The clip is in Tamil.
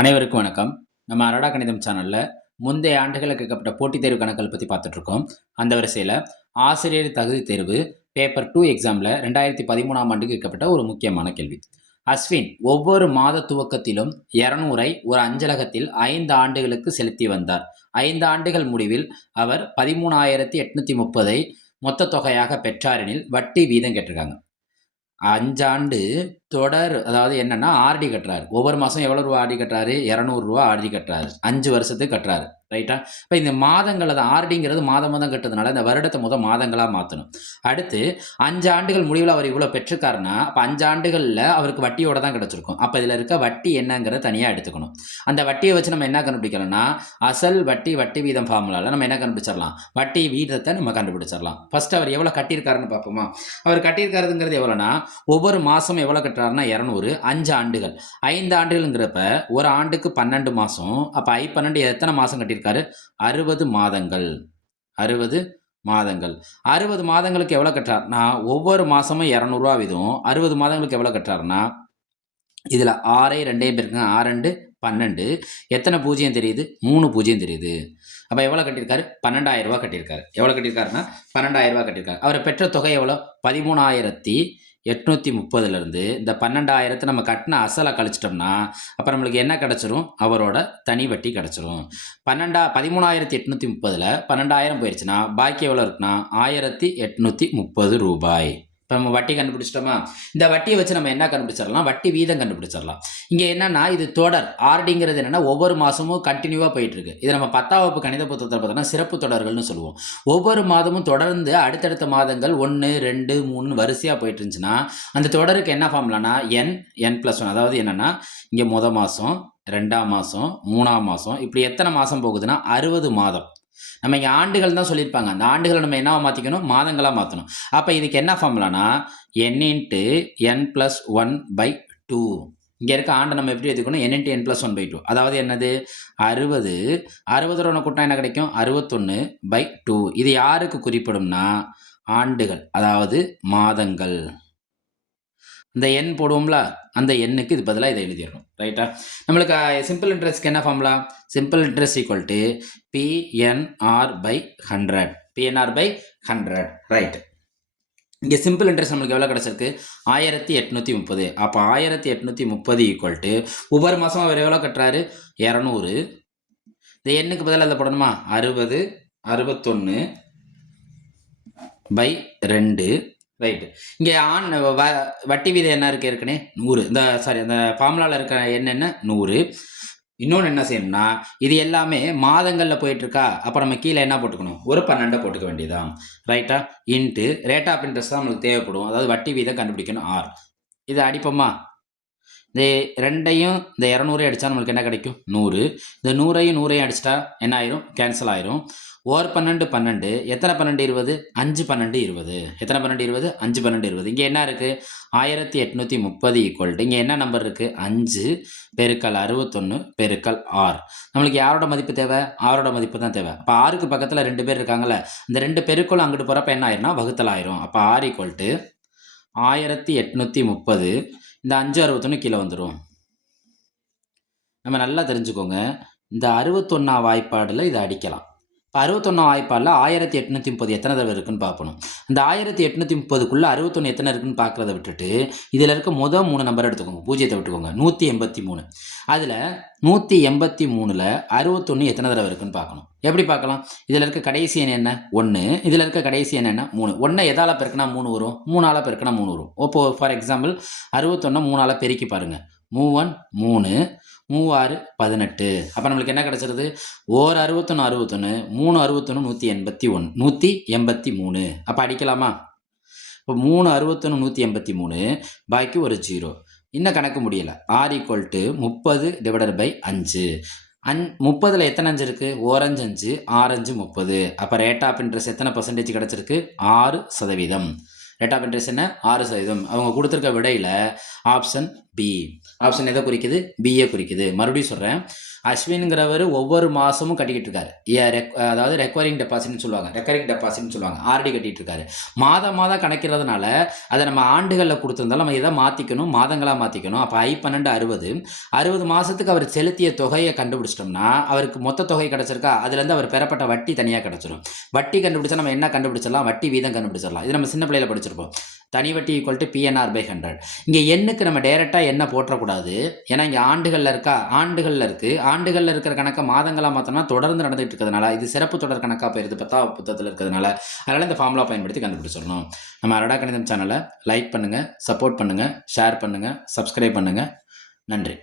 அனைவருக்கும் வணக்கம். நம்ம அரடா கணிதம் சேனல்ல முந்தைய ஆண்டுகளில் கேட்கப்பட்ட போட்டித் தேர்வு கணக்குகள் பத்தி பார்த்துட்டு இருக்கோம். அந்த வரிசையில ஆசிரியர் தகுதி தேர்வு பேப்பர் 2 எக்ஸாம்ல 2013ஆம் ஆண்டு கேட்கப்பட்ட ஒரு முக்கியமான கேள்வி. அஸ்வின் ஒவ்வொரு மாத துவக்கத்திலும் 200ஐ ஒரு அஞ்சலகத்தில் 5 ஆண்டுகளுக்கு செலுத்தி வந்தார். 5 ஆண்டுகள் முடிவில் அவர் 13,830ஐ மொத்த தொகையாக பெற்றார் எனில் வட்டி வீதம் கேட்டிருக்காங்க. 5 ஆண்டு தொடர் அதாவது என்னன்னா, ஆர்டி கட்டுறாரு. ஒவ்வொரு மாசம் எவ்வளோ ரூவா ஆர்டி கட்டுறாரு? ரூ. 200 ஆர்டி கட்டுறாரு. 5 வருஷத்துக்கு கட்டுறாரு. ரைட்டா? இப்ப இந்த மாதங்கள தான் ஆர்டிங்கிறது மாதம் மாதம் கட்டுறதுனால, இந்த வருடத்த மாதங்களா மாத்தணும். அடுத்து 5 ஆண்டுகள் முடிவுல அவர் இவ்வளோ பெற்றிருக்காருன்னா, அப்ப 5 ஆண்டுகள்ல அவருக்கு வட்டியோட தான் கிடைச்சிருக்கும். அப்ப இதுல இருக்க வட்டி என்னங்கிறத தனியா எடுத்துக்கணும். அந்த வட்டிய வச்சு நம்ம என்ன கண்டுபிடிக்கலாம்னா, அசல் வட்டி, வட்டி வீதம் ஃபார்முலால நம்ம என்ன கண்டுபிடிச்சிடலாம்? வட்டி வீதத்த நம்ம கண்டுபிடிச்சிடலாம். ஃபர்ஸ்ட் அவர் எவ்வளோ கட்டியிருக்காருன்னு பார்ப்போமா? அவர் கட்டியிருக்காருங்கிறது எவ்வளோன்னா, ஒவ்வொரு மாசம் எவ்வளோ கட்டுறாருன்னா 200 5 ஆண்டுகள். 5 ஆண்டுகள்ங்கிறப்ப ஒரு ஆண்டுக்கு 12 மாசம். அப்ப I12 எத்தனை மாசம் கட்டியிருக்காரு? 60 மாதங்கள். 60 மாதங்கள். 60 மாதங்களுக்கு எவ்வளோ கட்டுறாருன்னா, ஒவ்வொரு மாசமும் ரூ. 200 வீதம் 60 மாதங்களுக்கு எவ்வளோ கட்டுறாருன்னா, இதுல 6ஐ 2யும் பெருக்குங்க. 6 2 12. எத்தனை 0 தெரியுது? 3 0 தெரியுது. அப்ப எவ்வளோ கட்டியிருக்காரு? ரூ. 12,000 கட்டியிருக்காரு. எவ்வளோ கட்டியிருக்காருன்னா, ரூ. 12,000 கட்டியிருக்காரு. அவர் பெற்ற தொகை எவ்வளோ? 13,830லிருந்து இந்த 12,000 நம்ம கட்டின அசலை கழிச்சிட்டோம்னா, அப்ப நம்மளுக்கு என்ன கிடைச்சிரும்? அவரோட தனி வட்டி கிடைச்சிரும். 13,830ல 12,000 போயிருச்சுன்னா, பாக்கி எவ்வளோ இருக்குன்னா, ரூ. 1,830. இப்ப நம்ம வட்டி கண்டுபிடிச்சிட்டோமா? இந்த வட்டிய வச்சு நம்ம என்ன கண்டுபிடிச்சிடலாம்? வட்டி வீதம் கண்டுபிடிச்சிடலாம். இங்க என்னன்னா, இது தொடர். ஆர்டிங்கிறது என்னன்னா, ஒவ்வொரு மாசமும் கன்டினியூவா போயிட்டு இருக்கு. இத நம்ம 10ஆம் வகுப்பு கணித புத்தகத்துல பார்த்தோம்னா, சிறப்பு தொடர்கள்னு சொல்லுவோம். ஒவ்வொரு மாதமும் தொடர்ந்து அடுத்தடுத்த மாதங்கள் 1, 2, 3ன்னு வரிசையா போயிட்டு இருந்துச்சுன்னா, அந்த தொடருக்கு என்ன ஃபார்முலான்னா, n+1. அதாவது என்னன்னா, இங்க மாசம், 2ஆம் மாசம், 3ஆம் மாசம் இப்படி எத்தனை மாசம் போகுதுன்னா, 60 மாதம். நம்ம இங்க ஆண்டுகள் தான் சொல்லியிருப்பாங்க. அந்த ஆண்டுகள நம்ம என்னவா மாத்திக்கணும்? மாதங்களா மாத்தணும். அப்ப இதுக்கு என்ன ஃபார்முலான்னா, n×n+1/2. இங்க இருக்க ஆண்ட நம்ம எப்படி எடுத்துக்கணும்? n×n+1/2. அதாவது என்னது? 60. 60 ஒண்ண கூட்டினா என்ன கிடைக்கும்? 61/2. இது யாருக்கு குறிப்பிடும்னா, ஆண்டுகள். அதாவது மாதங்கள். இந்த எண் போடுவோம்ல, அந்த எண்ணுக்கு இது பதிலா இத எழுதிறணும். ரைட்டா? நம்மளுக்கு சிம்பிள் இன்ட்ரெஸ்ட்க்கு என்ன formula? Simple interest equal to PNR/100. PNR/100. Right. இங்க சிம்பிள் இன்ட்ரெஸ்ட் நம்மளுக்கு எவ்வளோ கிடைச்சிருக்கு? 1830. அப்ப 1830 ஈக்குவல் டூ ஒவ்வொரு மாசமும் அவர் எவ்வளோ கட்டுறாரு? 200. இந்த எண்ணுக்கு பதிலா இத போடணுமா? 60, 61/2. ரைட். இங்க வட்டி வீதம் என்ன இருக்கு ஏற்கனவே? 100. இந்த ஃபார்முலால இருக்க எண் என்ன? 100. இன்னொன்னு என்ன செய்யணும்னா, இது எல்லாமே மாதங்கள்ல போயிட்டு இருக்கா? அப்ப நம்ம கீழ என்ன போட்டுக்கணும்? ஒரு 12 போட்டுக்க வேண்டியதுதான். ரைட்டா? இன்டு ரேட் ஆஃப் இன்ட்ரெஸ்ட் தான் நம்மளுக்கு தேவைப்படும். அதாவது வட்டி வீதம் கண்டுபிடிக்கணும் R. இத அடிப்போமா? இந்த 2யும் இந்த 200 அடிச்சா நம்மளுக்கு என்ன கிடைக்கும்? 100. இந்த 100யும் 100யும் அடிச்சிட்டா என்ன ஆயிரும்? கேன்சல் ஆயிரும். ஓர் 12 12. எத்தனை 12 20? 5 12 20. எத்தனை 12 20? 5 12 20. இங்க என்ன இருக்கு? 1830 ஈக்குவல் டு இங்க என்ன நம்பர் இருக்கு? 5 பெருக்கல் 61 பெருக்கல் R. நம்மளுக்கு யாரோட மதிப்பு தேவை? Rஓட மதிப்பு தான் தேவை. அப்ப Rக்கு பக்கத்துல 2 பேர் இருக்காங்கல்ல, இந்த 2 பெருக்கலும் அங்கிட்டு போறப்ப என்ன ஆயிரும்னா வகுத்தல் ஆயிரும். அப்ப R ஈக்குவல் டு 1830. இந்த 5 61 கீழே வந்துரும். நம்ம நல்லா தெரிஞ்சுக்கோங்க. இந்த 61ஆம் வாய்ப்பாடுல இத அடிக்கலாம். இப்ப 61ஆம் வாய்ப்பாடுல 1830 எத்தனை தடவ இருக்குன்னு பார்க்கணும். இந்த 1830க்குள்ள 61 எத்தனை இருக்குன்னு பார்க்கிறத விட்டுட்டு, இதுல இருக்க 3 நம்பர் எடுத்துக்கோங்க. 0த்த விட்டுக்கோங்க. 183. அதுல 183ல 61 எத்தனை தடவ இருக்குன்னு பார்க்கணும். எப்படி பார்க்கலாம்? இதுல இருக்க கடைசி எண் என்ன? 1. இதுல இருக்க கடைசி எண் என்ன? 3. 1 எதால பெருக்குனா 3 வரும்? 3ஆல பெருக்குனா 3 வரும். இப்போ ஃபார் எக்ஸாம்பிள் 61 3ஆல பெருக்கி பாருங்க. 3 3 3 18. அப்ப நம்மளுக்கு என்ன கிடைச்சிருது? ஓர் 61 61 3 61 181 183. அப்ப அடிக்கலாமா? இப்போ 3 61 183 பாக்கி ஒரு 0. இன்னும் கணக்கு முடியல. R equal to 30/5. 30ல எத்தனை 5 இருக்கு? ஓர் 5 5 6 5 30. அப்ப ரேட் ஆஃப் இன்ட்ரெஸ்ட் எத்தனை பர்சன்டேஜ் கிடைச்சிருக்கு? 6%. ரேட் ஆஃப் இன்ட்ரெஸ்ட் என்ன? 6%. அவங்க கொடுத்துருக்க விடையில ஆப்ஷன் பி. ஆப்ஷன் எதை குறிக்குது? பிஏ குறிக்குது. மறுபடியும் சொல்கிறேன். அஸ்வின்ங்கிறவர் ஒவ்வொரு மாதமும் கட்டிக்கிட்டு இருக்காரு. அதாவது ரெக்வரிங் டெபாசிட்னு சொல்லுவாங்க. ரெக்கரிங் டெபாசிட்னு சொல்லுவாங்க. ஆர்டி கட்டிட்டு இருக்காரு. மாதம் மாதம் கணக்கிறதுனால அதை நம்ம ஆண்டுகளில் கொடுத்துருந்தாலும் நம்ம இதை மாற்றிக்கணும், மாதங்களாக மாற்றிக்கணும். அப்போ I12 60. 60 மாதத்துக்கு அவர் செலுத்திய தொகையை கண்டுபிடிச்சிட்டோம்னா அவருக்கு மொத்த தொகை கிடச்சிருக்கா, அதுலேருந்து அவர் பெறப்பட்ட வட்டி தனியாக கிடச்சிரும். வட்டி கண்டுபிடிச்சா நம்ம என்ன கண்டுபிடிச்சிடலாம்? வட்டி வீதம் கண்டுபிடிச்சிடலாம். இது நம்ம சின்ன பிள்ளையில படிச்சிருப்போம். தனி வட்டி ஈக்குவல் டு PNR/100. இங்கே எண்ணுக்கு நம்ம டைரெக்டாக என்ன போட்டக்கூடாது. ஏன்னா இங்கே ஆண்டுகளில் இருக்கா, ஆண்டுகளில் இருக்குது. ஆண்டுகளில் இருக்கிற கணக்கை மாதங்களாக மாற்றோம்னா தொடர்ந்து நடந்துகிட்டு இருக்கிறதுனால இது சிறப்பு தொடர் கணக்காக போயிருது 10ஆம் புத்தகத்தில் இருக்கிறதுனால. அதனால் இந்த ஃபார்முலா பயன்படுத்தி கண்டுபிடிச்சிடணும். நம்ம அரடா கணிதம் சேனலை லைக் பண்ணுங்கள், சப்போர்ட் பண்ணுங்கள், ஷேர் பண்ணுங்கள், சப்ஸ்கிரைப் பண்ணுங்கள். நன்றி.